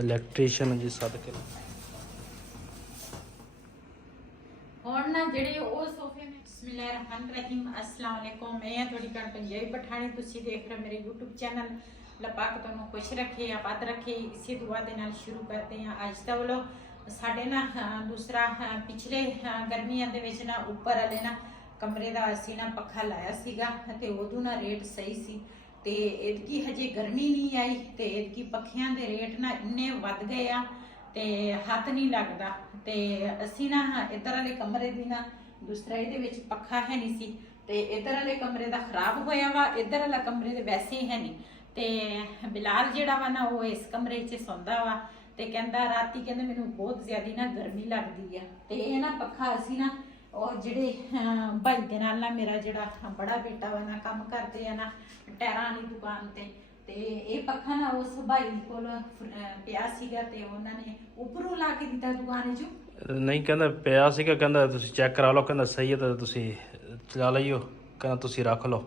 Electrician ਜੀ ਸਦਕੇ और ना जेडे ओ सोफे में बिस्मिल्लाहिर्रहमानिर्रहीम अस्सलाम वालेकुम मैं थोड़ी भैन पंजाबी पठानी तुसी देख रहे हो मेरे YouTube चैनल लपाक तुहानू खुश रखे आबाद रखे इसी दुआ दे नाल शुरू करते हैं अज दा वालो साडे ना दूसरा पिछले गर्मियां दे विच ना ऊपर वाले ना कमरे दा असी ना पक्खा लाया सीगा ते उदों ना रेट सही सी ते एदकी हजे गर्मी नहीं आई ते एदकी पक्खियां दे रेट ना इन्ने वध गए आ ते हथ नहीं लगता ते असी ना इधर वाले कमरे दी ना दूसरा ये विच पक्खा है नहीं सी ते इधर वाले कमरे दा खराब होया वा इधर वाला कमरे दे वैसे ही है नहीं ते बिलाल जेड़ा वा ना वो इस कमरे च सौंदा वा ते कहंदा राती कहंदा मैनू बहुत ज्यादा ना गर्मी लगदी है ते ये ना पक्खा असी ना और जेड़े भाई दे नाल ना मेरा जेड़ा बड़ा बेटा वा ना काम करदे आ ना टायरां वाली दुकान ते ਇਹ ਪੱਖਾ ਨਾ ਉਸ ਭਾਈ ਕੋਲ ਪਿਆ ਸੀਗਾ ਤੇ ਉਹਨਾਂ ਨੇ ਉੱਪਰੋਂ ਲਾ ਕੇ ਦਿੱਤਾ ਦੁਕਾਨ 'ਚੋਂ ਨਹੀਂ ਕਹਿੰਦਾ ਪਿਆ ਸੀਗਾ ਕਹਿੰਦਾ ਤੁਸੀਂ ਚੈੱਕ ਕਰਾ ਲਓ ਕਹਿੰਦਾ ਸਹੀ ਹੈ ਤਾਂ ਤੁਸੀਂ ਚਲਾ ਲਈਓ ਕਹਿੰਦਾ ਤੁਸੀਂ ਰੱਖ ਲਓ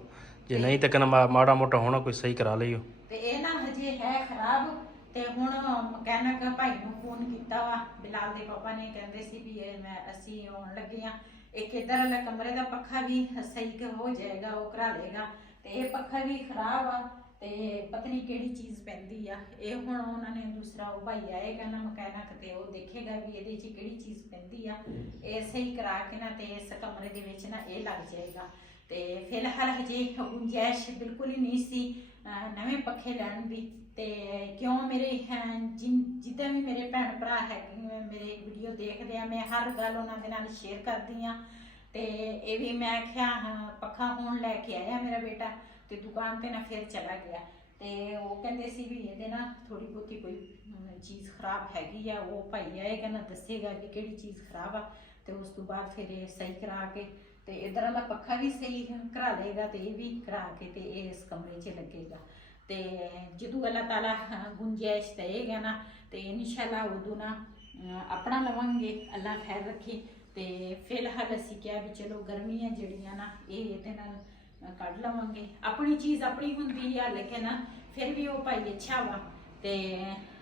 ਜੇ ਨਹੀਂ ਤਾਂ ਕਹਿੰਦਾ ਮਾੜਾ ਮੋਟਾ ਹੋਣਾ ਕੋਈ ਸਹੀ ਕਰਾ ਲਈਓ ਤੇ ਇਹ ਨਾ ਹਜੇ ਹੈ ਖਰਾਬ ਤੇ ਹੁਣ ਮਕੈਨਿਕ ਭਾਈ ਨੂੰ ਫੋਨ ਕੀਤਾ ਵਾ ਬਿਲਾਲ ਦੇ ਪਾਪਾ ਨੇ ਕਹਿੰਦੇ ਸੀ ਵੀ ਅਸੀਂ ਆਉਣ ਲੱਗੇ ਆ ਇੱਕ ਇਧਰ ਵਾਲਾ ਕਮਰੇ ਦਾ ਪੱਖਾ ਵੀ ਸਹੀ ਹੋ ਜਾਏਗਾ ਉਹ ਕਰਾ ਲੇਗਾ ਤੇ ਇਹ ਪੱਖਾ ਵੀ ਖਰਾਬ ਆ ਤੇ ਪਤਾ ਨਹੀਂ ਕਿਹੜੀ ਚੀਜ਼ ਪੈਂਦੀ ਆ ਇਹ ਹੁਣ ਉਹਨਾਂ ਨੇ ਦੂਸਰਾ ਉਹ ਭਾਈ ਆਏਗਾ ਨਾ ਮਕੈਨਿਕ ਤੇ ਉਹ ਦੇਖੇਗਾ ਵੀ ਇਹਦੇ 'ਚ ਕਿਹੜੀ ਚੀਜ਼ ਪੈਂਦੀ ਆ ਇਹ ਸਹੀ ਕਰਾ ਕੇ ਨਾ ਤੇ ਇਸ ਕਮਰੇ ਦੇ ਵਿੱਚ ਨਾ ਇਹ ਲੱਗ ਜਾਏਗਾ ਤੇ ਫਿਲਹਾਲ ਹਜੇ ਗੁੰਜਾਇਸ਼ ਬਿਲਕੁਲ ਹੀ ਨਹੀਂ ਸੀ ਨਵੇਂ ਪੱਖੇ ਲੈਣ ਦੀ ਤੇ ਕਿਉਂ ਮੇਰੇ ਜਿੱਦਾਂ ਵੀ ਮੇਰੇ ਭੈਣ ਭਰਾ ਹੈਗੇ ਮੇਰੇ ਵੀਡੀਓ ਦੇਖਦੇ ਆ ਮੈਂ ਹਰ ਗੱਲ ਉਹਨਾਂ ਦੇ ਨਾਲ ਸ਼ੇਅਰ ਕਰਦੀ ਆ ਤੇ ਇਹ ਵੀ ਮੈਂ ਕਿਹਾ ਪੱਖਾ ਹੁਣ ਲੈ ਕੇ ਆਇਆ ਮੇਰਾ ਬੇਟਾ ਤੇ ਦੁਕਾਨ ਤੇ ਨਾ ਫਿਰ ਚਲਾ ਗਿਆ ਤੇ ਉਹ ਕਹਿੰਦੇ ਸੀ ਵੀ ਇਹਦੇ ਨਾ ਥੋੜੀ ਬਹੁਤੀ ਕੋਈ ਚੀਜ਼ ਖਰਾਬ ਹੈਗੀ ਆ ਉਹ ਭਾਈ ਆਏਗਾ ਨਾ ਦੱਸੇਗਾ ਕਿ ਕਿਹੜੀ ਚੀਜ਼ ਖਰਾਬ ਆ ਤੇ ਉਸ ਤੋਂ ਬਾਅਦ ਫਿਰ ਇਹ ਸਹੀ ਕਰਾ ਕੇ ਤੇ ਇਧਰ ਵਾਲਾ ਪੱਖਾ ਵੀ ਸਹੀ ਕਰਾ ਲੇਗਾ ਤੇ ਇਹ ਵੀ ਕਰਾ ਕੇ ਤੇ ਇਹ ਇਸ ਕਮਰੇ 'ਚ ਲੱਗੇਗਾ ਤੇ ਜਦੋਂ ਅੱਲਾਹ ਤਾਲਾ ਗੁੰਜਾਇਸ਼ ਦੇਗਾ ਨਾ ਤੇ ਇਨਸ਼ਾਅੱਲਾ ਉਦੋਂ ਨਾ ਆਪਣਾ ਲਵਾਂਗੇ ਅੱਲਾਹ ਖੈਰ ਰੱਖੇ ਤੇ ਫਿਲਹਾਲ ਅਸੀਂ ਕਿਹਾ ਵੀ ਚਲੋ ਗਰਮੀਆਂ ਜਿਹੜੀਆਂ ਨਾ ਇਹ ਇਹਦੇ ਨਾਲ ਕੱਢ ਲਵਾਂਗੇ ਆਪਣੀ ਚੀਜ਼ ਆਪਣੀ ਹੁੰਦੀ ਆ ਲੇਕਿਨ ਫਿਰ ਵੀ ਉਹ ਭਾਈ ਅੱਛਾ ਵਾ ਤੇ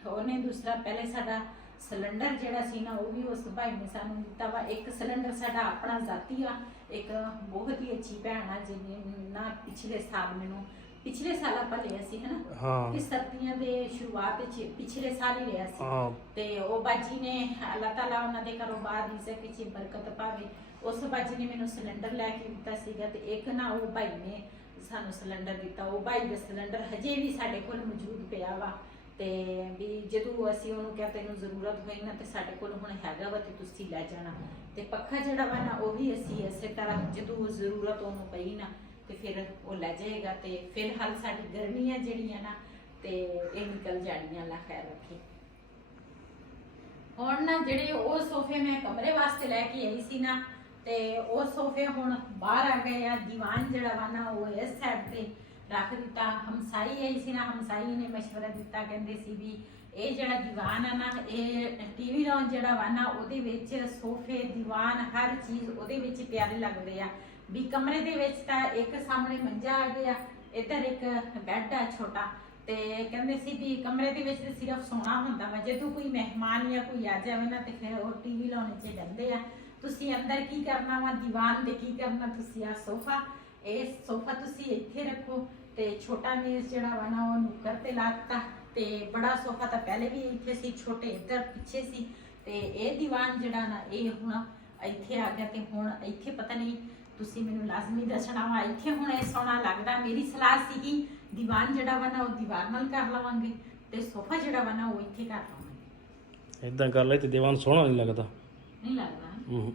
ਉਹਨੇ ਦੂਸਰਾ ਪਹਿਲੇ ਸਾਡਾ ਸਿਲੰਡਰ ਜਿਹੜਾ ਸੀ ਨਾ ਉਹ ਵੀ ਉਸ ਭਾਈ ਨੇ ਸਾਨੂੰ ਦਿੱਤਾ ਵਾ ਇੱਕ ਸਿਲੰਡਰ ਸਾਡਾ ਆਪਣਾ ਜ਼ਾਤੀ ਆ ਇੱਕ ਬਹੁਤ ਹੀ ਅੱਛੀ ਭੈਣ ਆ ਜਿਹਨੇ ਨਾ ਪਿਛਲੇ ਸਾਲ ਆਪਾਂ ਲਿਆ ਸੀ ਹਨਾ ਕਿ ਸਰਦੀਆਂ ਦੇ ਸ਼ੁਰੂਆਤ ਵਿੱਚ ਪਿਛਲੇ ਸਾਲ ਹੀ ਲਿਆ ਸੀ ਤੇ ਉਹ ਬਾਜੀ ਨੇ ਅੱਲਾਹ ਤਾਲਾ ਉਹਨਾਂ ਦੇ ਘਰੋਂ ਬਾਹਰ ਰਿਜ਼ਕ ਵਿੱਚ ਬਰਕਤ ਪਾਵੇ ਉਸ ਬਾਜੀ ਨੇ ਮੈਨੂੰ ਸਿਲੰਡਰ ਲੈ ਕੇ ਦਿੱਤਾ ਸੀਗਾ ਤੇ ਇੱਕ ਨਾ ਉਹ ਭਾਈ ਨੇ ਸਾਨੂੰ ਸਿਲੰਡਰ ਦਿੱਤਾ ਉਹ ਭਾਈ ਦਾ ਸਿਲੰਡਰ ਹਜੇ ਵੀ ਸਾਡੇ ਕੋਲ ਮੌਜੂਦ ਪਿਆ ਵਾ ਤੇ ਵੀ ਜਦੋਂ ਅਸੀਂ ਉਹਨੂੰ ਕਿਹਾ ਤੈਨੂੰ ਜ਼ਰੂਰਤ ਹੋਈ ਨਾ ਤੇ ਸਾਡੇ ਕੋਲ ਹੁਣ ਹੈਗਾ ਵਾ ਤੇ ਤੁਸੀਂ ਲੈ ਜਾਣਾ ਤੇ ਪੱਖਾ ਜਿਹੜਾ ਵਾ ਨਾ ਉਹ ਵੀ ਅਸੀਂ ਇਸੇ ਤਰ੍ਹਾਂ ਜਦੋਂ ਜ਼ਰੂਰਤ ਉਹਨੂੰ ਪਈ ਨਾ ਤੇ ਫਿਰ ਉਹ ਲੈ ਜਾਏਗਾ ਤੇ ਫਿਲਹਾਲ ਸਾਡੀ ਗਰਮੀਆਂ ਜਿਹੜੀਆਂ ਨਾ ਤੇ ਇਹ ਨਿਕਲ ਜਾਣੀਆਂ ਅੱਲਾਹ ਖੈਰ ਰੱਖੇ ਹੁਣ ਨਾ ਜਿਹੜੇ ਉਹ ਸੋਫੇ ਮੈਂ ਕਮਰੇ ਵਾਸਤੇ ਲੈ ਕੇ ਆਈ ਸੀ ਨਾ ਤੇ ਉਹ ਸੋਫੇ ਹੁਣ ਬਾਹਰ ਆ ਗਏ ਆ ਦੀਵਾਨ ਜਿਹੜਾ ਵਾ ਨਾ ਉਹ ਇਸ ਸਾਈਡ ਤੇ ਰੱਖ ਦਿੱਤਾ ਹਮਸਾਈ ਆਈ ਸੀ ਨਾ ਹਮਸਾਈ ਨੇ ਮਸ਼ਵਰਾ ਦਿੱਤਾ ਕਹਿੰਦੇ ਸੀ ਵੀ ਇਹ ਜਿਹੜਾ ਦੀਵਾਨ ਆ ਨਾ ਇਹ ਟੀਵੀ ਲਾਉਣ ਜਿਹੜਾ ਵਾ ਨਾ ਉਹਦੇ ਵਿੱਚ ਸੋਫੇ ਦੀਵਾਨ ਹਰ ਚੀਜ਼ ਉਹਦੇ ਵਿੱਚ ਪਿਆਰੇ ਲੱਗਦੇ ਆ ਵੀ ਕਮਰੇ ਦੇ ਵਿੱਚ ਤਾਂ ਇੱਕ ਸਾਹਮਣੇ ਮੰਜਾ ਆ ਗਿਆ ਇੱਧਰ ਇੱਕ ਬੈੱਡ ਆ ਛੋਟਾ ਤੇ ਕਹਿੰਦੇ ਸੀ ਵੀ ਕਮਰੇ ਦੇ ਵਿੱਚ ਸਿਰਫ ਸੋਣਾ ਹੁੰਦਾ ਵਾ ਜਦੋਂ ਕੋਈ ਮਹਿਮਾਨ ਜਾਂ ਕੋਈ ਆ ਜਾਵੇ ਨਾ ਤੇ ਫਿਰ ਉਹ ਟੀਵੀ ਲਾਉਣੇ 'ਚ ਜਾਂਦੇ ਆ ਤੁਸੀਂ ਅੰਦਰ ਕੀ ਕਰਨਾ ਵਾ ਦੀਵਾਨ ਦੇ ਕੀ ਕਰਨਾ ਤੁਸੀਂ ਆ ਸੋਫਾ ਇਹ ਸੋਫਾ ਤੁਸੀਂ ਇੱਥੇ ਰੱਖੋ ਤੇ ਛੋਟਾ ਮੇਜ਼ ਜਿਹੜਾ ਵਾ ਨਾ ਉਹ ਨੁੱਕਰ ਤੇ ਲਾਤਾ ਤੇ ਬੜਾ ਸੋਫਾ ਤਾਂ ਪਹਿਲੇ ਵੀ ਇੱਥੇ ਸੀ ਛੋਟੇ ਇੱਧਰ ਪਿੱਛੇ ਸੀ ਤੇ ਇਹ ਦੀਵਾਨ ਜਿਹੜਾ ਨਾ ਇਹ ਹੁਣ ਇੱਥੇ ਆ ਗਿਆ ਤੇ ਹੁਣ ਇੱਥੇ ਪਤਾ ਨਹੀਂ ਤੁਸੀਂ ਮੈਨੂੰ ਲਾਜ਼ਮੀ ਦੱਸਣਾ ਵਾ ਇੱਥੇ ਹੁਣ ਇਹ ਸੋਹਣਾ ਲੱਗਦਾ ਮੇਰੀ ਸਲਾਹ ਸੀਗੀ ਦੀਵਾਨ ਜਿਹੜਾ ਵਾ ਨਾ ਉਹ ਦੀਵਾਰ ਨਾਲ ਕਰ ਲਵਾਂਗੇ ਤੇ ਸੋਫਾ ਜਿਹੜਾ ਵਾ ਨਾ ਉਹ ਇੱਥੇ ਕਰ ਲਵਾਂਗੇ ਇਦਾਂ ਕਰ ਲੈ ਤੇ ਦੀਵਾਨ ਸੋਹਣਾ ਨਹੀਂ ਲੱਗਦਾ ਨਹੀਂ ਲੱਗਦਾ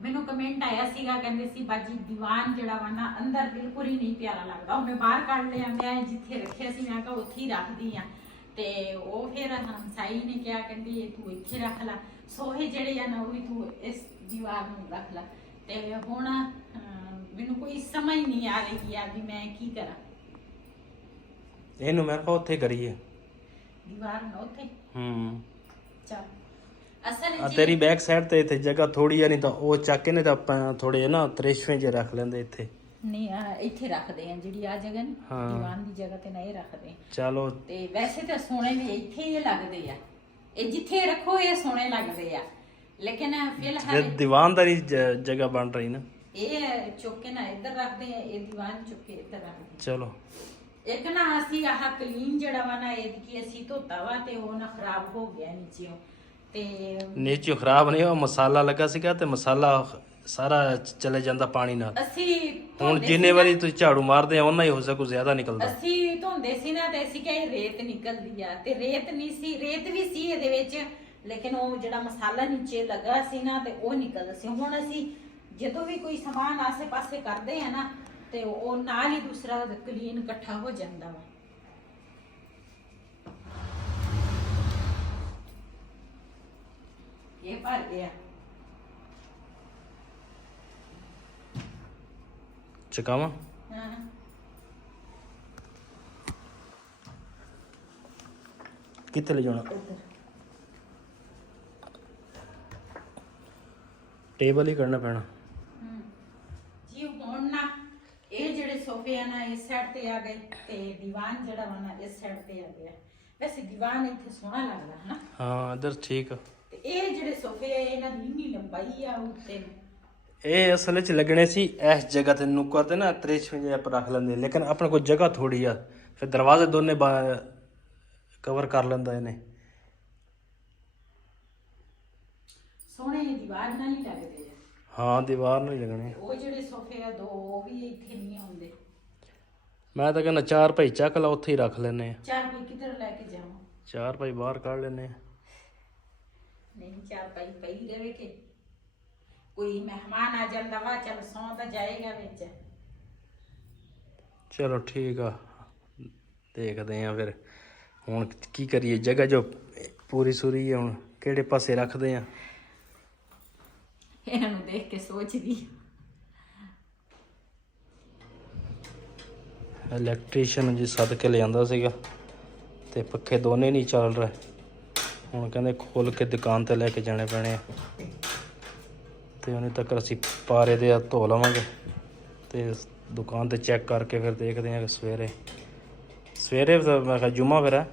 ਮੈਨੂੰ ਕਮੈਂਟ ਆਇਆ ਸੀਗਾ ਕਹਿੰਦੇ ਸੀ ਬਾਜੀ ਦੀਵਾਨ ਜਿਹੜਾ ਵਾ ਨਾ ਅੰਦਰ ਬਿਲਕੁਲ ਹੀ ਨਹੀਂ ਪਿਆਰਾ ਲੱਗਦਾ ਉਹ ਮੈਂ ਬਾਹਰ ਕੱਢ ਲਿਆ ਮੈਂ ਜਿੱਥੇ ਰੱਖਿਆ ਸੀ ਮੈਂ ਕਿਹਾ ਉੱਥੇ ਹੀ ਰੱਖਦੀ ਆ ਤੇ ਉਹ ਫਿਰ ਹਮਸਾਈ ਨੇ ਕਿਹਾ ਕਹਿੰਦੀ ਇਹ ਤੂੰ ਇੱਥੇ ਰੱਖ ਲੈ ਸੋਹੇ ਜਿਹੜੇ ਆ ਨਾ ਉਹ ਵੀ ਤੂੰ ਇਸ ਦੀਵਾਰ ਨੂੰ ਰੱਖ ਲੈ ਤੇ ਹੁਣ ਮੈਨੂੰ ਕੋਈ ਸਮਝ ਨਹੀਂ ਆ ਰਹੀ ਆ ਵੀ ਮੈਂ ਕੀ ਕਰਾਂ ਇਹਨੂੰ ਮੈਂ ਕਿਹਾ ਉੱਥੇ ਕਰੀਏ ਦੀਵਾਰ ਨਾ ਉੱਥੇ ਚੱਲ ਅਸਲ ਤੇਰੀ ਬੈਕ ਸਾਈਡ ਤੇ ਇੱਥੇ ਜਗ੍ਹਾ ਥੋੜੀ ਆ ਨਹੀਂ ਤਾਂ ਉਹ ਚੱਕ ਕੇ ਨੇ ਤਾਂ ਆਪਾਂ ਥੋੜੇ ਨਾ ਤ੍ਰਿਸ਼ਵੇਂ ਜੇ ਰੱਖ ਲੈਂਦੇ ਇੱਥੇ ਨਹੀਂ ਇੱਥੇ ਰੱਖਦੇ ਆ ਜਿਹੜੀ ਆ ਜਗ੍ਹਾ ਨੀ ਹਾਂ। ਦੀਵਾਨ ਦੀ ਜਗ੍ਹਾ ਤੇ ਨਾ ਇਹ ਰੱਖਦੇ ਆ। ਚਲੋ ਤੇ ਵੈਸੇ ਤਾਂ ਸੋਹਣੇ ਵੀ ਇੱਥੇ ਹੀ ਲੱਗਦੇ ਆ, ਇਹ ਜਿੱਥੇ ਰੱਖੋ ਇਹ ਸੋਹਣੇ ਲੱਗਦੇ ਆ, ਲੇਕਿਨ ਫਿਲਹਾਲ ਦੀਵਾਨਦਾਰੀ ਜਗ੍ਹਾ ਬਣ ਰਹੀ ਨਾ, ਇਹ ਚੁੱਕ ਕੇ ਨਾ ਇੱਧਰ ਰੱਖਦੇ ਆ, ਇਹ ਦੀਵਾਨ ਚੁੱਕ ਕੇ ਇੱਧਰ ਰੱਖਦੇ ਚਲੋ। ਇੱਕ ਨਾ ਅਸੀਂ ਆਹ ਕਲੀਨ ਜਿਹੜਾ ਵਾ ਨਾ ਇਹ ਕੀ ਅਸੀਂ ਧੋਤਾ ਵਾ ਤੇ ਉਹ ਨਾ ਖਰਾਬ ਹੋ ਗਿਆ ਨੀਚਿਓਂ, ਤੇ ਨੀਚੇ ਖਰਾਬ ਨਹੀਂ, ਉਹ ਮਸਾਲਾ ਲੱਗਾ ਸੀਗਾ ਤੇ ਮਸਾਲਾ ਸਾਰਾ ਚਲੇ ਜਾਂਦਾ ਪਾਣੀ ਨਾਲ। ਅਸੀਂ ਹੁਣ ਧੋਂਦੇ ਜਿੰਨੇ ਸੀ ਨਾ- ਵਾਰੀ ਤੁਸੀਂ ਝਾੜੂ ਮਾਰਦੇ ਆ ਉਹਨਾਂ ਹੀ ਹੋ ਸਕੂ ਜ਼ਿਆਦਾ ਨਿਕਲਦਾ। ਅਸੀਂ ਧੋਂਦੇ ਸੀ ਨਾ ਤੇ ਅਸੀਂ ਕਿਹਾ ਇਹ ਰੇਤ ਨਿਕਲਦੀ ਆ, ਤੇ ਰੇਤ ਨਹੀਂ ਸੀ, ਰੇਤ ਵੀ ਸੀ ਇਹਦੇ ਵਿੱਚ, ਲੇਕਿਨ ਉਹ ਜਿਹੜਾ ਮਸਾਲਾ ਨੀਚੇ ਲੱਗਾ ਸੀ ਨਾ ਤੇ ਉਹ ਨਿਕਲਦਾ ਸੀ। ਹੁਣ ਅਸੀਂ ਜਦੋਂ ਵੀ ਕੋਈ ਸਮਾਨ ਆਸੇ-ਪਾਸੇ ਕਰਦੇ ਆ ਨਾ ਤੇ ਉਹ ਨਾਲ ਹੀ ਦੂਸਰਾ ਕਲੀਨ ਇਕੱਠਾ ਹੋ ਜਾਂਦਾ ਵਾ। ਇਹ ਭਰ ਗਿਆ ਚਕਾਵਾਂ ਹਾਂ। ਕਿੱਥੇ ਲੈ ਜਾਣਾ? ਉੱਧਰ ਟੇਬਲ ਹੀ ਕਰਨਾ ਪੈਣਾ। ਜੀ ਹੁਣ ਨਾ ਇਹ ਜਿਹੜੇ ਸੋਫੇ ਆ ਨਾ ਇਸ ਸਾਈਡ ਤੇ ਆ ਗਏ ਤੇ ਦੀਵਾਨ ਜਿਹੜਾ ਵਾ ਨਾ ਇਸ ਸਾਈਡ ਤੇ ਆ ਗਿਆ। ਵੈਸੇ ਦੀਵਾਨ ਇੱਥੇ ਸੋਹਣਾ ਲੱਗਦਾ ਹਨਾ। ਹਾਂ ਇਧਰ ਠੀਕ ਆ। ਤੇ ਇਹ ਜਿਹੜੇ ਸੋਫੇ ਆ ਇਹਨਾਂ ਦੀ ਇੰਨੀ ਲੰਬਾਈ ਆ ਉੱਤੇ ਇਹ ਅਸਲ ਵਿੱਚ ਲੱਗਣੇ ਸੀ ਇਸ ਜਗ੍ਹਾ ਤੇ ਨੁੱਕਰ ਤੇ ਨਾ ਤ੍ਰਿਛ ਜੇ ਆਪਾਂ ਰੱਖ ਲੈਂਦੇ, ਲੇਕਿਨ ਆਪਣੇ ਕੋਲ ਜਗ੍ਹਾ ਥੋੜੀ ਆ, ਫਿਰ ਦਰਵਾਜ਼ੇ ਦੋਨੇ ਕਵਰ ਕਰ ਲੈਂਦਾ ਇਹਨੇ। ਸੋਹਣੇ ਦੀਵਾਰ ਨਾਲ ਹੀ ਲੱਗਦੇ ਆ। ਹਾਂ ਦੀਵਾਰ ਨੂੰ ਹੀ ਲੱਗਣੇ। ਉਹ ਜਿਹੜੇ ਸੋਫੇ ਆ ਦੋ ਉਹ ਵੀ ਇੱਥੇ ਨਹੀਂ ਆਉਂਦੇ। ਮੈਂ ਤਾਂ ਕਹਿੰਦਾ ਚਾਰ ਭਾਈ ਚੱਕ ਲਾ ਉੱਥੇ ਹੀ ਰੱਖ ਲੈਨੇ ਆ। ਚਾਰ ਭਾਈ ਕਿੱਧਰ ਲੈ ਕੇ ਜਾਵਾਂ? ਚਾਰ ਭਾਈ ਬਾਹਰ ਕੱਢ ਲੈਨੇ ਆ। ਨਹੀਂ ਚਾਰ ਭਾਈ ਪਈ ਰਵੇ ਕਿ ਕੋਈ ਮਹਿਮਾਨ ਆ ਜਾਂਦਾ ਵਾ ਚੱਲ ਸੌਂ ਤਾਂ ਜਾਏਗਾ ਵਿੱਚ। ਚਲੋ ਠੀਕ ਆ, ਦੇਖਦੇ ਆ ਫਿਰ ਹੁਣ ਕੀ ਕਰੀਏ। ਜਗ੍ਹਾ ਜੋ ਪੂਰੀ ਸੂਰੀ ਹੈ, ਹੁਣ ਕਿਹੜੇ ਪਾਸੇ ਰੱਖਦੇ ਆ। ਇਹਨਾਂ ਨੂੰ ਦੇਖ ਕੇ ਸੋਚਦੀ ਇਲੈਕਟ੍ਰੀਸ਼ੀਅਨ ਜੀ ਸੱਦ ਕੇ ਲਿਆਂਦਾ ਸੀਗਾ ਤੇ ਪੱਖੇ ਦੋਨੇ ਨਹੀਂ ਚੱਲ ਰਹੇ। ਹੁਣ ਕਹਿੰਦੇ ਖੋਲ ਕੇ ਦੁਕਾਨ ਤੇ ਲੈ ਕੇ ਜਾਣੇ ਪੈਣੇ ਆ ਤੇ ਉਹਨੇ ਤੱਕ ਅਸੀਂ ਪਾਰੇ ਦੇ ਧੋ ਲਵਾਂਗੇ ਤੇ ਦੁਕਾਨ ਤੇ ਚੈੱਕ ਕਰਕੇ ਫਿਰ ਦੇਖਦੇ ਆ ਕਿ ਸਵੇਰੇ ਮੈਂ ਕਿਹਾ ਜੁਮਾ ਫਿਰ ਹੈ।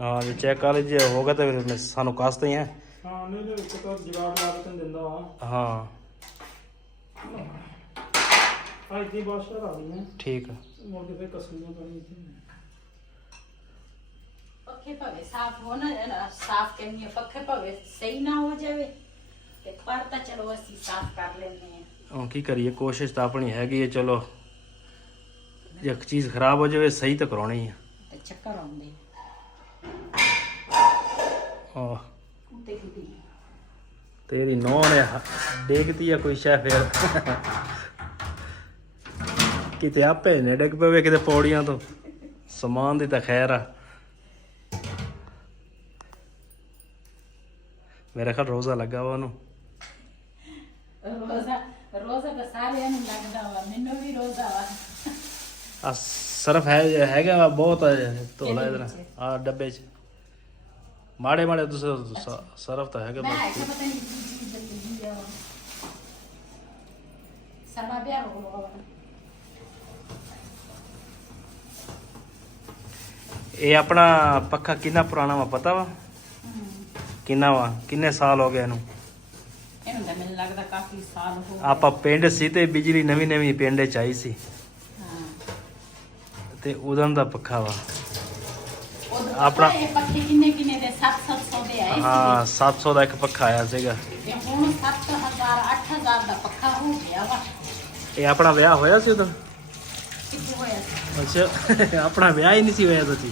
ਹਾਂ ਜੇ ਚੈੱਕ ਕਰ ਜੇ ਹੋਗਾ ਤਾਂ ਫਿਰ ਸਾਨੂੰ ਕਾਸਤੇ ਹੀ ਹੈ। ਹਾਂ ਨਹੀਂ ਇੱਕ ਤਾਂ ਜਵਾਬ ਲਾ ਕੇ ਦਿੰਦਾ ਵਾ। ਹਾਂ ਆ ਇੱਥੇ ਬਾਸ਼ਾ ਆ ਗਈ ਹੈ। ਠੀਕ ਆ। ਮੁੜ ਕੇ ਫਿਰ ਕਸੂਆਂ ਪਾਣੀ ਇੱਥੇ ਪੱਖੇ ਭਾਵੇਂ ਸਾਫ਼ ਹੋਣਾ ਸਾਫ਼ ਕਹਿੰਦੀ ਆ, ਪੱਖੇ ਭਾਵੇਂ ਸਹੀ ਨਾ ਹੋ ਜਾਵੇ ਤੇ ਪਰ ਤਾਂ ਚਲੋ ਅਸੀਂ ਸਾਫ਼ ਕਰ ਲੈਂਦੇ ਆ। ਹੁਣ ਕੀ ਕਰੀਏ, ਕੋਸ਼ਿਸ਼ ਤਾਂ ਆਪਣੀ ਹੈਗੀ ਹੈ। ਚਲੋ ਜੇ ਇੱਕ ਚੀਜ਼ ਖਰਾਬ ਹੋ ਜਾਵੇ ਸਹੀ ਤਾਂ ਕਰਾਉਣੀ ਆ। ਤੇ ਚੱਕਰ ਆਉਂਦੇ ਆਹ ਉੱਤੇ ਕਿਤੇ ਤੇਰੀ ਨੌਂ ਨੇ ਡੇਗਤੀ ਆ ਕੋਈ ਸ਼ੈ ਫਿਰ ਕਿਤੇ ਆਪੇ ਨੇ ਡਿੱਗ ਪਵੇ ਕਿਤੇ ਪੌੜੀਆਂ ਤੋਂ। ਸਮਾਨ ਦੀ ਤਾਂ ਖੈਰ ਆ। ਮੇਰਾ ਖਿਆਲ ਰੋਜ਼ਾ ਲੱਗਾ ਵਾ ਉਹਨੂੰ। ਰੋਜ਼ਾ ਤਾਂ ਸਾਰਿਆਂ ਨੂੰ ਲੱਗਦਾ ਵਾ, ਮੈਨੂੰ ਵੀ ਰੋਜ਼ਾ ਵਾ। ਆ ਸਰਫ ਹੈਗਾ ਵਾ ਬਹੁਤ ਧੋਲਾ ਇਹਦੇ ਨਾਲ ਆ ਡੱਬੇ 'ਚ ਮਾੜੇ ਮਾੜੇ ਤੁਸੀਂ ਸਰਫ ਤਾਂ ਹੈਗਾ ਮੈਂ ਬਸ। ਕਿਹਾ ਪਤਾ ਨਹੀਂ ਕੀ ਚੀਜ਼ ਲੱਗੀ ਆ ਸਾਡਾ ਵਿਆਹ ਹੋ ਗਿਆ ਵਾ। ਇਹ ਆਪਣਾ ਪੱਖਾ ਕਿੰਨਾ ਪੁਰਾਣਾ ਵਾ ਪਤਾ ਵਾ? ਕਿੰਨਾ ਵਾ, ਕਿੰਨੇ ਸਾਲ ਹੋ ਗਏ ਇਹਨੂੰ? ਇਹਨੂੰ ਤਾਂ ਮੈਨੂੰ ਲੱਗਦਾ ਕਾਫੀ ਸਾਲ ਹੋ ਗਏ। ਆਪਾਂ ਪਿੰਡ ਸੀ ਤੇ ਬਿਜਲੀ ਨਵੀਂ ਪਿੰਡ 'ਚ ਆਈ ਸੀ ਹਾਂ ਤੇ ਉਦੋਂ ਦਾ ਪੱਖਾ ਵਾ ਆਪਣਾ ਆਪਣਾ। ਇਹ ਪੱਖੇ ਕਿੰਨੇ ਦੇ 700 ਦੇ ਆਏ ਹਾਂ 700 ਦਾ ਇੱਕ ਪੱਖਾ ਆਇਆ ਸੀਗਾ। ਤੇ ਹੁਣ 7000 8000 ਦਾ ਪੱਖਾ ਹੋ ਗਿਆ ਵਾ। ਇਹ ਆਪਣਾ ਵਿਆਹ ਹੋਇਆ ਸੀ ਉਦੋਂ? ਕਿੱਥੇ ਹੋਇਆ ਸੀ? ਅੱਛਾ ਆਪਣਾ ਵਿਆਹ ਹੀ ਨਹੀਂ ਸੀ ਹੋਇਆ ਤੁਸੀਂ?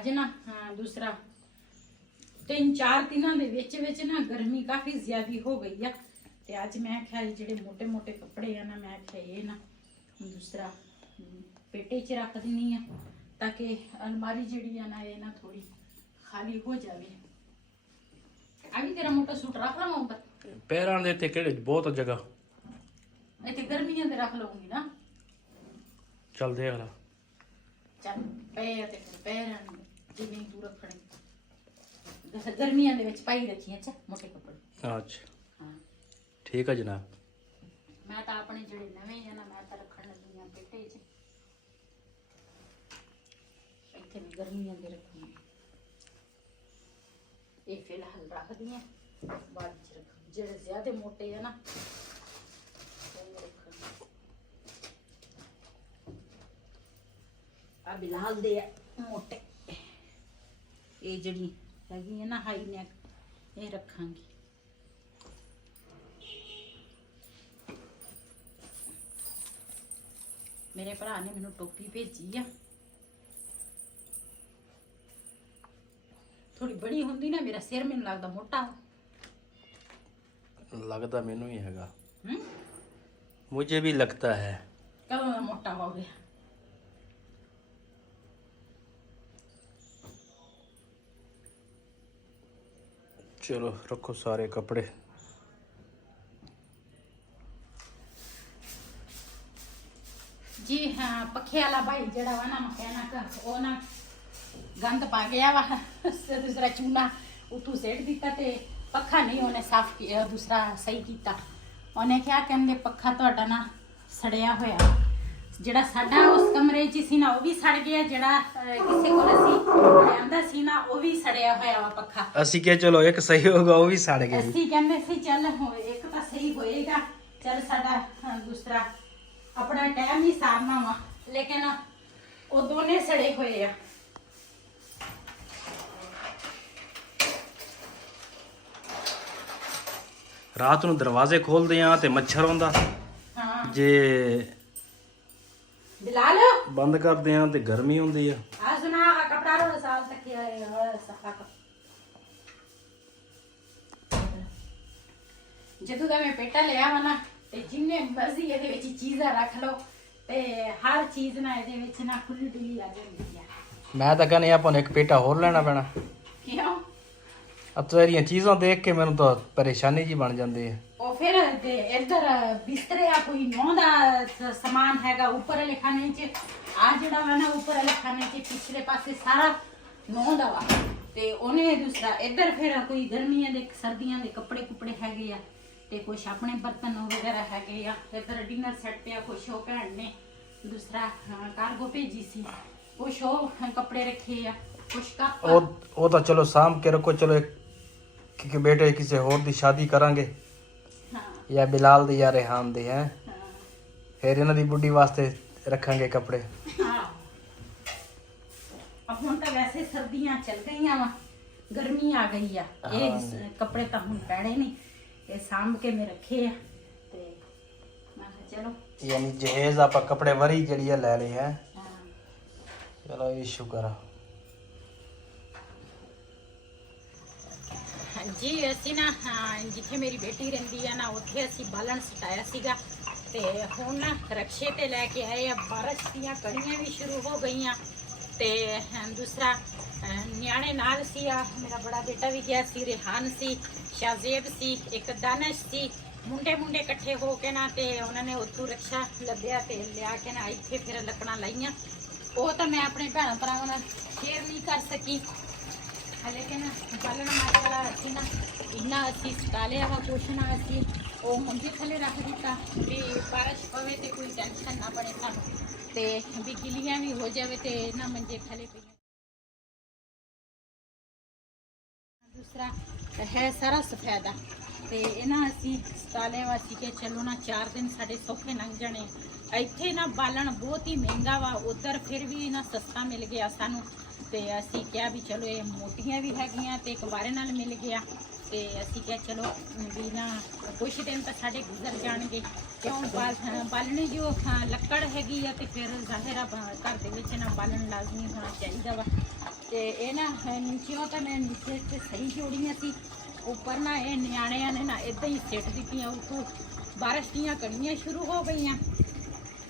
ਅੱਜ ਨਾ ਦੂਸਰਾ 3-4 ਦਿਨਾਂ ਦੇ ਵਿੱਚ ਨਾ ਗਰਮੀ ਕਾਫੀ ਜ਼ਿਆਦੀ ਹੋ ਗਈ ਆ ਤੇ ਅੱਜ ਮੈਂ ਆਖਿਆ ਇਹ ਜਿਹੜੇ ਮੋٹے ਕੱਪੜੇ ਆ ਨਾ ਮੈਂ ਆਖਿਆ ਇਹ ਨਾ ਦੂਸਰਾ ਪੇਟੇ 'ਚ ਰੱਖ ਦਿੰਨੀ ਆ ਤਾਂ ਕਿ ਅਲਮਾਰੀ ਜਿਹੜੀ ਆ ਨਾ ਇਹ ਨਾ ਥੋੜੀ ਖਾਲੀ ਹੋ ਜਾਵੇ। ਆ ਵੀ ਤੇਰਾ ਮੋਟਾ ਸੂਟ ਰੱਖ ਲਵਾਂ ਉੱਪਰ ਪੈਰਾਂ ਦੇ ਤੇ ਕਿਹੜੇ ਬਹੁਤ ਜਗ੍ਹਾ ਇੱਥੇ ਗਰਮੀਆਂ ਦੇ ਰੱਖ ਲਵਾਂਗੀ ਨਾ। ਚੱਲ ਦੇਖ ਲਾ। ਚੱਲ ਪੈਰ ਤੇ ਫਿਰ ਪੈਰਾਂ ਨੂੰ ਜਿਵੇਂ ਤੂੰ ਰੱਖਣੇ ਗਰਮੀਆਂ ਦੇ ਵਿੱਚ ਪਾਈ ਰੱਖੀ ਅੱਛਾ ਮੋਟੇ ਕੱਪੜੇ। ਅੱਛਾ ਹਾਂ ਠੀਕ ਹੈ ਜਨਾਬ। ਮੈਂ ਤਾਂ ਆਪਣੇ ਜਿਹੜੇ ਨਵੇਂ ਆ ਨਾ ਮੈਂ ਤਾਂ ਰੱਖਣ ਲੱਗੀ ਆ ਪੇਟੇ 'ਚ। ਇੱਥੇ ਵੀ ਗਰਮੀਆਂ ਦੇ ਰੱਖੂੰਗੀ। ਇਹ ਫਿਲਹਾਲ ਰੱਖਦੀ ਆ ਬਾਅਦ 'ਚ ਰੱਖਾਂ ਜਿਹੜੇ ਜ਼ਿਆਦਾ ਮੋਟੇ ਆ ਨਾ ਉਹ ਰੱਖਾਂਗੀ। ਆ ਬਿਲਾਲ ਦੇ ਆ ਮੋਟੇ ਇਹ ਜਿਹੜੀ ਹੈਗੀ ਹੈ ਨਾ ਹਾਈ ਨੈਕ ਇਹ ਰੱਖਾਂਗੀ। ਮੇਰੇ ਭਰਾ ਨੇ ਮੈਨੂੰ ਟੋਪੀ ਭੇਜੀ ਆ ਥੋੜੀ ਬੜੀ ਹੁੰਦੀ ਨਾ ਮੇਰਾ ਸਿਰ ਮੈਨੂੰ ਲੱਗਦਾ ਮੋਟਾ ਲੱਗਦਾ ਮੈਨੂੰ ਹੀ ਹੈਗਾ। ਹੂੰ मुझे भी लगता है। ਕਦੋਂ ਦਾ ਮੋਟਾ ਹੋ ਗਿਆ। चलो रखो सारे कपड़े। जी हाँ पखे वाला भाई जड़ा वा ना मैकेनिक वो ना गंद पा गया वा दूसरा चूना उतू सेट दिता ते पखा नहीं उन्हें साफ किया दूसरा सही किया उन्हें क्या कहंदे पखा ਤੁਹਾਡਾ ਨਾ ਸੜਿਆ ਹੋਇਆ ਜਿਹੜਾ ਸਾਡਾ ਉਸ ਕਮਰੇ 'ਚ ਸੀ ਨਾ ਉਹ ਵੀ ਸੜ ਗਿਆ ਜਿਹੜਾ ਕਿਸੇ ਕੋਲ ਅਸੀਂ ਲਿਆਂਦਾ ਸੀ ਨਾ ਉਹ ਵੀ ਸੜਿਆ ਹੋਇਆ ਵਾ ਪੱਖਾ। ਅਸੀਂ ਕਿਹਾ ਚਲੋ ਇੱਕ ਸਹੀ ਹੋਗਾ ਉਹ ਵੀ ਸੜ ਗਿਆ। ਅਸੀਂ ਕਹਿੰਦੇ ਸੀ ਚੱਲ ਇੱਕ ਤਾਂ ਸਹੀ ਹੋਏਗਾ ਚੱਲ ਸਾਡਾ ਦੂਸਰਾ अपना टाइम ही सारना वा लेकिन वो दोने सड़े हुए आ। रात ਨੂੰ ਦਰਵਾਜ਼ੇ ਖੋਲਦੇ ਆ ਤੇ ਮੱਛਰ ਆਉਂਦਾ। हाँ ਜੇ बिलाल ਬੰਦ ਕਰਦੇ ਆ ਤੇ ਗਰਮੀ ਹੁੰਦੀ ਆ। आज ना कपड़ा रो साल तक सफा कर ਜਦੋਂ ਦਾ ਮੈਂ ਪੇਟਾ ਲਿਆ ਵਾ ਨਾ ਤੇ ਜਿੰਨੇ ਮਰਜ਼ੀ ਇਹਦੇ ਵਿੱਚ ਚੀਜ਼ਾਂ ਰੱਖ ਲਓ ਤੇ ਹਰ ਚੀਜ਼ ਨਾ ਇਹਦੇ ਵਿੱਚ ਨਾ ਖੁੱਲੀ ਡੁੱਲੀ ਆ ਜਾਂਦੀ ਆ। ਮੈਂ ਤਾਂ ਕਹਿੰਦਾ ਆਪਾਂ ਨੂੰ ਇੱਕ ਪੇਟਾ ਹੋਰ ਲੈਣਾ ਪੈਣਾ। ਕਿਉਂ अब ਤੇਰੀਆਂ ਚੀਜ਼ਾਂ ਦੇਖ ਕੇ ਮੈਨੂੰ ਤਾਂ ਪਰੇਸ਼ਾਨੀ ਜੀ ਬਣ ਜਾਂਦੀ ਹੈ। ਉਹ ਫਿਰ ਇੱਧਰ ਬਿਸਤਰੇ ਆ ਕੋਈ ਨੌਂ ਦਾ ਸਮਾਨ ਹੈਗਾ ਉੱਪਰ ਵਾਲੇ ਖਾਨੇ 'ਚ ਆ ਜਿਹੜਾ ਵਾ ਨਾ ਉੱਪਰ ਵਾਲੇ ਖਾਨੇ 'ਚ ਪਿਛਲੇ ਪਾਸੇ ਸਾਰਾ ਨੌਂ ਦਾ ਵਾ ਤੇ ਉਹਨੇ ਦੂਸਰਾ ਇੱਧਰ ਫਿਰ ਕੋਈ ਗਰਮੀਆਂ ਦੇ ਸਰਦੀਆਂ ਦੇ ਕੱਪੜੇ ਕੁਪੜੇ ਹੈਗੇ ਆ ਤੇ ਕੁਛ ਆਪਣੇ ਬਰਤਨ ਵਗੈਰਾ ਹੈਗੇ ਆ ਤੇ ਫਿਰ ਡਿਨਰ ਸੈੱਟ ਪਿਆ ਕੁਛ ਉਹ ਭੈਣ ਨੇ ਦੂਸਰਾ ਕਾਰਗੋ ਭੇਜੀ ਸੀ ਕੁਛ ਉਹ ਕੱਪੜੇ ਰੱਖੇ ਆ ਕੁਛ ਕੱਪ ਉਹ ਤਾਂ ਚਲੋ ਸਾਂਭ ਕੇ ਰੱਖੋ। ਚਲੋ ਕਿ ਬੇਟੇ ਕਿਸੇ ਹੋਰ ਦੀ ਸ਼ਾਦੀ ਕਰਾਂਗੇ ਹਾਂ ਜਾਂ ਬਿਲਾਲ ਦੀ ਜਾਂ ਰਿਹਾਨ ਦੀ ਹੈ ਹਾਂ ਫਿਰ ਇਹਨਾਂ ਦੀ ਬੁੱਢੀ ਵਾਸਤੇ ਰੱਖਾਂਗੇ ਕੱਪੜੇ। ਹਾਂ अब ਹੁਣ ਤਾਂ ਵੈਸੇ ਸਰਦੀਆਂ ਚੱਲ ਗਈਆਂ ਵਾ ਗਰਮੀ ਆ ਗਈ ਆ ਇਹ ਕੱਪੜੇ ਤਾਂ ਹੁਣ ਪੈਣੇ ਨਹੀਂ ਇਹ ਸਾਂਭ ਕੇ ਮੈਂ ਰੱਖੇ ਆ ਤੇ ਮੈਂ ਕਿਹਾ ਚਲੋ ਯਾਨੀ ਜਹੇਜ਼ ਆਪਾਂ ਕੱਪੜੇ ਵਰੀ ਜਿਹੜੀ ਆ ਲੈ ਲਈ ਹੈ। ਹਾਂ ਚਲੋ ਇਹ ਸ਼ੁਕਰ ਆ। ਹਾਂਜੀ ਅਸੀਂ ਨਾ ਜਿੱਥੇ ਮੇਰੀ ਬੇਟੀ ਰਹਿੰਦੀ ਆ ਨਾ ਉੱਥੇ ਅਸੀਂ ਬਾਲਣ ਸਟਾਇਆ ਸੀਗਾ ਤੇ ਹੁਣ ਨਾ ਰਕਸ਼ੇ ਤੇ ਲੈ ਕੇ ਆਏ ਆ। ਬਾਰਿਸ਼ ਦੀਆਂ ਕੜੀਆਂ ਵੀ ਸ਼ੁਰੂ ਹੋ ਗਈਆਂ ਤੇ ਦੂਸਰਾ ਨਿਆਣੇ ਨਾਲ ਸੀ ਆ ਮੇਰਾ ਬੜਾ ਬੇਟਾ ਵੀ ਗਿਆ ਸੀ ਰਿਹਾਨ ਸੀ ਸ਼ਾਜ਼ੇਬ ਸੀ ਇੱਕ ਦਾਨਸ਼ ਸੀ ਮੁੰਡੇ ਇਕੱਠੇ ਹੋ ਕੇ ਨਾ ਤੇ ਉਹਨਾਂ ਨੇ ਉੱਥੋਂ ਰਕਸ਼ਾ ਲੱਭਿਆ ਤੇ ਲਿਆ ਕੇ ਨਾ ਇੱਥੇ ਫਿਰ ਲੱਕੜਾਂ ਲਾਈਆਂ। ਉਹ ਤਾਂ ਮੈਂ ਆਪਣੇ ਭੈਣਾਂ ਭਰਾਵਾਂ ਨਾਲ ਸ਼ੇਅਰ ਨਹੀਂ ਕਰ ਸਕੀ ਲੇਕਿਨ ਬਾਲਣ ਮਾਰ ਵਾਲਾ ਅਸੀਂ ਨਾ ਇੰਨਾ ਅਸੀਂ ਸੁਕਾ ਲਿਆ ਵਾ ਕੁਛ ਨਾ ਅਸੀਂ ਉਹ ਮੰਜੇ ਥੱਲੇ ਰੱਖ ਦਿੱਤਾ ਵੀ ਬਾਰਿਸ਼ ਪਵੇ ਤੇ ਕੋਈ ਟੈਨਸ਼ਨ ਨਾ ਬਣੇ ਸਾਨੂੰ ਤੇ ਵੀ ਗਿੱਲੀਆਂ ਵੀ ਹੋ ਜਾਵੇ ਤੇ ਨਾ ਮੰਜੇ ਥੱਲੇ ਪਈਆਂ। ਦੂਸਰਾ ਹੈ ਸਾਰਾ ਸਫੈਦਾ ਤੇ ਇਹਨਾਂ ਅਸੀਂ ਸੁਕਾ ਲਿਆ ਵਾ ਸੀ ਕਿ ਚਲੋ ਨਾ 4 ਦਿਨ ਸਾਡੇ ਸੌਖੇ ਲੰਘ ਜਾਣੇ। ਇੱਥੇ ਨਾ ਬਾਲਣ ਬਹੁਤ ਹੀ ਮਹਿੰਗਾ ਵਾ ਉਧਰ ਫਿਰ ਵੀ ਨਾ ਸਸਤਾ ਮਿਲ ਗਿਆ ਸਾਨੂੰ ਤੇ ਅਸੀਂ ਕਿਹਾ ਵੀ ਚਲੋ ਇਹ ਮੋਟੀਆਂ ਵੀ ਹੈਗੀਆਂ ਤੇ ਕਵਾਰੇ ਨਾਲ ਮਿਲ ਗਿਆ ਤੇ ਅਸੀਂ ਕਿਹਾ ਚਲੋ ਵੀ ਨਾ ਕੁਛ ਦਿਨ ਤਾਂ ਸਾਡੇ ਗੁਜ਼ਰ ਜਾਣਗੇ ਕਿਉਂ ਬਾਲਣੇ ਜੋ ਲੱਕੜ ਹੈਗੀ ਆ ਤੇ ਫਿਰ ਜ਼ਾਹਿਰ ਆ ਘਰ ਦੇ ਵਿੱਚ ਨਾ ਬਾਲਣ ਲਾਜ਼ਮੀ ਹੋਣਾ ਚਾਹੀਦਾ ਵਾ ਤੇ ਇਹ ਨਾ ਨੀਚਿਓਂ ਤਾਂ ਮੈਂ ਨੀਚੇ ਤੇ ਸਹੀ ਜੋੜੀਆਂ ਸੀ, ਉੱਪਰ ਨਾ ਇਹ ਨਿਆਣਿਆਂ ਨੇ ਨਾ ਇਦਾਂ ਹੀ ਸਿੱਟ ਦਿੱਤੀਆਂ। ਉੱਤੋਂ ਬਾਰਿਸ਼ ਦੀਆਂ ਕਣੀਆਂ ਸ਼ੁਰੂ ਹੋ ਗਈਆਂ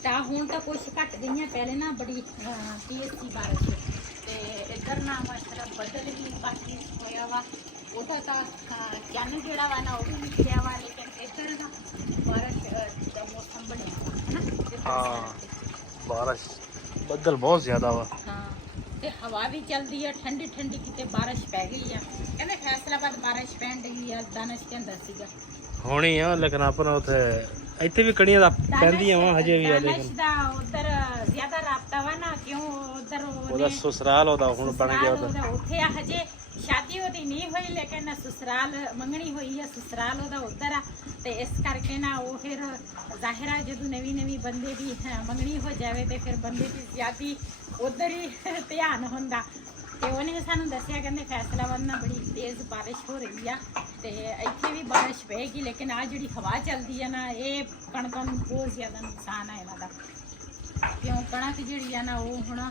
ਤਾਂ ਹੁਣ ਤਾਂ ਕੁਛ ਘਟ ਗਈਆਂ, ਪਹਿਲੇ ਨਾ ਬੜੀ ਤੇਜ਼ ਸੀ ਬਾਰਿਸ਼। ਤੇ ਇੱਧਰ ਨਾ ਮਾਸ਼ਾਅੱਲਾ ਬੱਦਲ ਵੀ ਕਾਫੀ ਹੋਇਆ ਵਾ, ਉਹਦਾ ਤਾਂ ਚੰਨ ਜਿਹੜਾ ਵਾ ਨਾ ਉਹ ਵੀ ਨਿਕਲਿਆ ਵਾ, ਲੇਕਿਨ ਇੱਧਰ ਨਾ ਬਾਰਿਸ਼ ਦਾ ਮੌਸਮ ਬਣਿਆ ਵਾ ਹਨਾ। ਹਾਂ ਬਾਰਿਸ਼ ਬੱਦਲ ਬਹੁਤ ਜ਼ਿਆਦਾ ਵਾ। ਹਾਂ ਤੇ ਹਵਾ ਵੀ ਚੱਲਦੀ ਆ ਠੰਡੀ ਠੰਡੀ, ਕਿਤੇ ਬਾਰਿਸ਼ ਪੈ ਗਈ ਆ। ਕਹਿੰਦੇ ਫੈਸਲਾਬਾਦ ਬਾਰਿਸ਼ ਪੈਣ ਡਈ ਆ, ਦਾਨਿਸ਼ ਕਹਿੰਦਾ ਸੀਗਾ ਹੋਣੀ ਆ, ਲੇਕਿਨ ਆਪਣਾ ਉੱਥੇ ਇੱਥੇ ਵੀ ਕਣੀਆਂ ਦਾ ਪੈਂਦੀਆਂ ਵਾ ਹਜੇ ਵੀ ਆ, ਦਾਨਿਸ਼ ਲੇਕਿਨ ਦਾ ਉਧਰ ਜ਼ਿਆਦਾ ਰਾਬਤਾ ਵਾ ਨਾ, ਕਿਉਂ ਉਧਰ ਉਹਦਾ ਸਸੁਰਾਲ ਉਹਦਾ ਹੁਣ ਬਣ ਗਿਆ ਉਹਦਾ। ਉੱਥੇ ਆ, ਹਜੇ ਸ਼ਾਦੀ ਉਹਦੀ ਨਹੀਂ ਹੋਈ, ਲੇਕਿਨ ਸਸੁਰਾਲ ਮੰਗਣੀ ਹੋਈ ਆ, ਸਸੁਰਾਲ ਉਹਦਾ ਉਧਰ ਆ। ਤੇ ਇਸ ਕਰਕੇ ਨਾ ਉਹ ਫਿਰ ਜ਼ਾਹਿਰਾ ਜਦੋਂ ਨਵੀਂ ਬੰਦੇ ਦੀ ਮੰਗਣੀ ਹੋ ਜਾਵੇ ਤੇ ਫਿਰ ਬੰਦੇ ਦੀ ਜ਼ਿਆਦੀ ਉਧਰ ਹੀ ਧਿਆਨ ਹੁੰਦਾ। ਤੇ ਉਹਨੇ ਸਾਨੂੰ ਦੱਸਿਆ, ਕਹਿੰਦੇ ਫੈਸਲਾਬਾਦ ਨਾਲ ਬੜੀ ਤੇਜ਼ ਬਾਰਿਸ਼ ਹੋ ਰਹੀ ਆ ਤੇ ਇੱਥੇ ਵੀ ਬਾਰਿਸ਼ ਪਏਗੀ, ਲੇਕਿਨ ਆ ਜਿਹੜੀ ਹਵਾ ਚੱਲਦੀ ਆ ਨਾ, ਇਹ ਕਣਕਾਂ ਨੂੰ ਬਹੁਤ ਜ਼ਿਆਦਾ ਨੁਕਸਾਨ ਆ ਇਹਨਾਂ ਦਾ। ਕਿਉਂ ਕਣਕ ਜਿਹੜੀ ਆ ਨਾ ਉਹ ਹੁਣ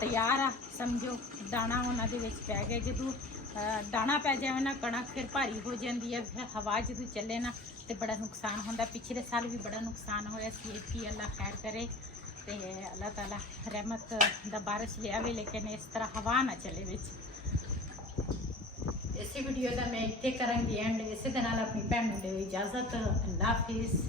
ਤਿਆਰ ਆ, ਸਮਝੋ ਦਾਣਾ ਉਹਨਾਂ ਦੇ ਵਿੱਚ ਪੈ ਗਿਆ। ਜਦੋਂ ਦਾਣਾ ਪੈ ਜਾਵੇ ਨਾ ਕਣਕ ਫਿਰ ਭਾਰੀ ਹੋ ਜਾਂਦੀ ਹੈ, ਫਿਰ ਹਵਾ ਜਦੋਂ ਚੱਲੇ ਨਾ ਤੇ ਬੜਾ ਨੁਕਸਾਨ ਹੁੰਦਾ। ਪਿਛਲੇ ਸਾਲ ਵੀ ਬੜਾ ਨੁਕਸਾਨ ਹੋਇਆ ਸੀ, ਕਿ ਅੱਲਾ ਖੈਰ ਕਰੇ ਤੇ ਅੱਲਾਹ ਤਾਲਾ ਰਹਿਮਤ ਦਾ ਬਾਰਿਸ਼ ਲਿਆਵੇ, ਲੇਕਿਨ ਇਸ ਤਰ੍ਹਾਂ ਹਵਾ ਨਾ ਚੱਲੇ ਵਿੱਚ। ਇਸੇ ਵੀਡੀਓ ਦਾ ਮੈਂ ਇੱਥੇ ਕਰਾਂਗੀ ਐਂਡ। ਇਸੇ ਦੇ ਨਾਲ ਆਪਣੀ ਭੈਣ ਨੂੰ ਦਿਓ ਇਜਾਜ਼ਤ। ਅੱਲਾ ਹਾਫਿਜ਼।